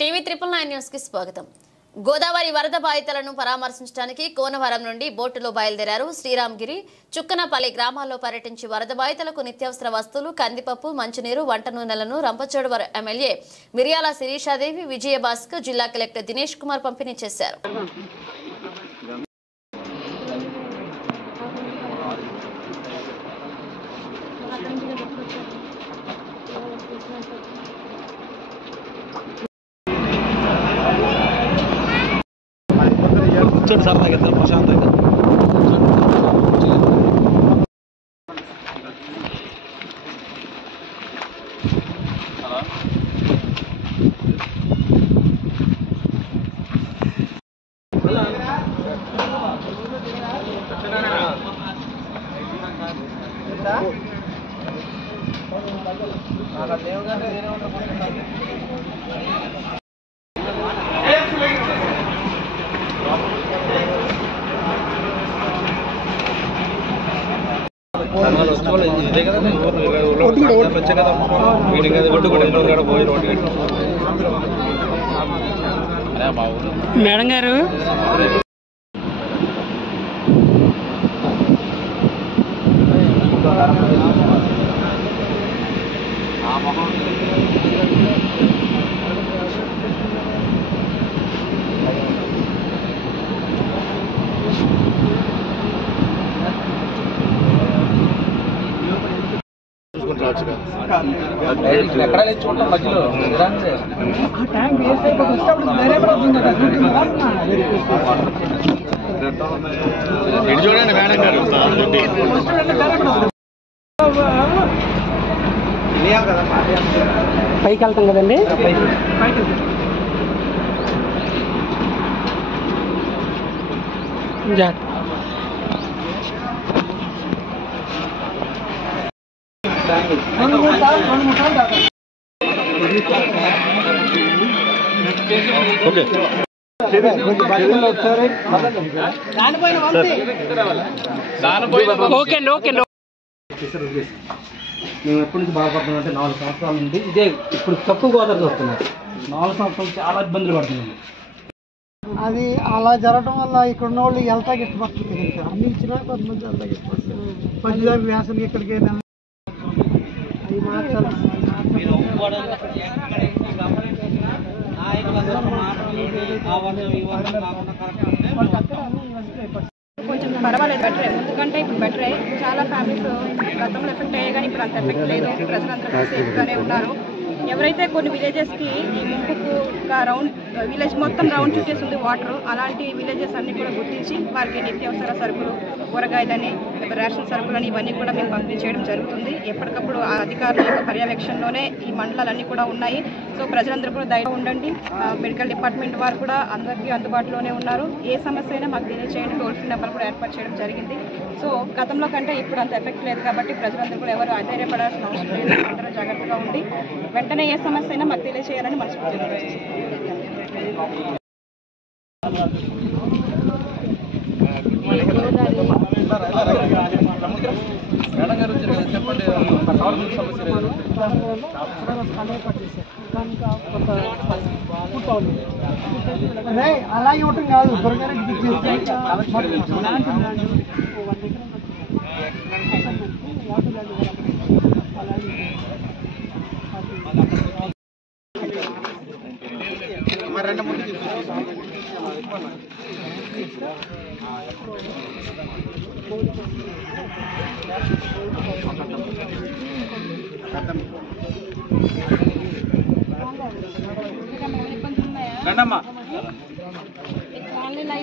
TV 999 news కి స్వాగతం. గోదావరి వరద బాధితులను పరామర్శించడానికి కోనవరం నుండి బోటులో బయలుదేరారు. శ్రీరామగిరి, చుక్కనపల్లి గ్రామాల్లో పర్యటించి వరద బాధితులకు నిత్యావసర వస్తువులు, కందిపప్పు, మంచినీరు, వంట నూనెలను రంపచోడవరం ఎమ్మెల్యే మిర్యాల శిరీషాదేవి, విజయభాస్కర్, జిల్లా కలెక్టర్ దినేష్ కుమార్ పంపిణీ చేశారు. కూర్చోండి సార్, నాకు ఇద్దరు ప్రశాంతంగా ఇదే కదా వచ్చా కదా మీటింగ్ అది ఒడ్డు కూడా ఇంట్లో పోయి రోడ్డు మేడం గారు ఎక్కడ చూడటం మధ్యలో చూడండి మేడం గారు పైకి వెళ్తాం కదండి. ఓకే మేము ఎప్పటి నుంచి బాధపడుతున్నాం అంటే 4 సంవత్సరాల నుండి ఇదే ఇప్పుడు తక్కువ గోదావరి వస్తున్నారు. 4 సంవత్సరాలు చాలా ఇబ్బందులు పడుతున్నాం. అది అలా జరగడం వల్ల ఇక్కడ ఉన్న వాళ్ళు వెళ్తాకి ఇష్టపడుతుంది కదా సార్. అన్ని ఇచ్చినా కొంతమంది వెళ్తాకి ఇష్టపడుతుంది. పంచదార వ్యాసం ఇక్కడికి అది మార్చాలి. కొంచెం పర్వాలేదు, బెటరే, ఎందుకంటే ఇప్పుడు బెటరే. చాలా ఫ్యామిలీస్ గతంలో ఎఫెక్ట్ అయ్యాయి కానీ ఇప్పుడు అంత ఎఫెక్ట్ లేదు. ప్రజలందరూ సేఫ్గానే ఉన్నారు. ఎవరైతే కొన్ని విలేజెస్కి ఈ ముంపుకు రౌండ్ విలేజ్ మొత్తం రౌండ్ చుట్టేస్తుంది వాటర్, అలాంటి విలేజెస్ అన్నీ కూడా గుర్తించి వారికి నిత్యావసర సరుకులు, కూరగాయలని, రేషన్ సరుకులని ఇవన్నీ కూడా మేము పంపిణీ చేయడం జరుగుతుంది. ఎప్పటికప్పుడు ఆ అధికారుల యొక్క పర్యవేక్షణలోనే ఈ మండలాలన్నీ కూడా ఉన్నాయి. సో ప్రజలందరూ కూడా ధైర్యంగా ఉండండి. మెడికల్ డిపార్ట్మెంట్ వారు కూడా అందరికీ అందుబాటులోనే ఉన్నారు. ఏ సమస్య అయినా మాకు తెలియజేయండి. టోల్ ఫ్రీ నెంబర్ కూడా ఏర్పాటు చేయడం జరిగింది. సో గతంలో కంటే ఇప్పుడు అంత ఎఫెక్ట్ లేదు కాబట్టి ప్రజలందరూ కూడా ఎవరు అధైర్యపడాల్సిన అవసరం లేదు. అందరూ జాగ్రత్తగా ఉండి వెంటనే ఏ సమస్య అయినా మాకు తెలియజేయాలని మనస్ఫూర్తిగా అలా ఇవ్వటం కాదు, త్వరగా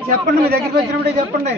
చెప్పండి. మీ దగ్గరికి వచ్చినప్పుడే చెప్పండి.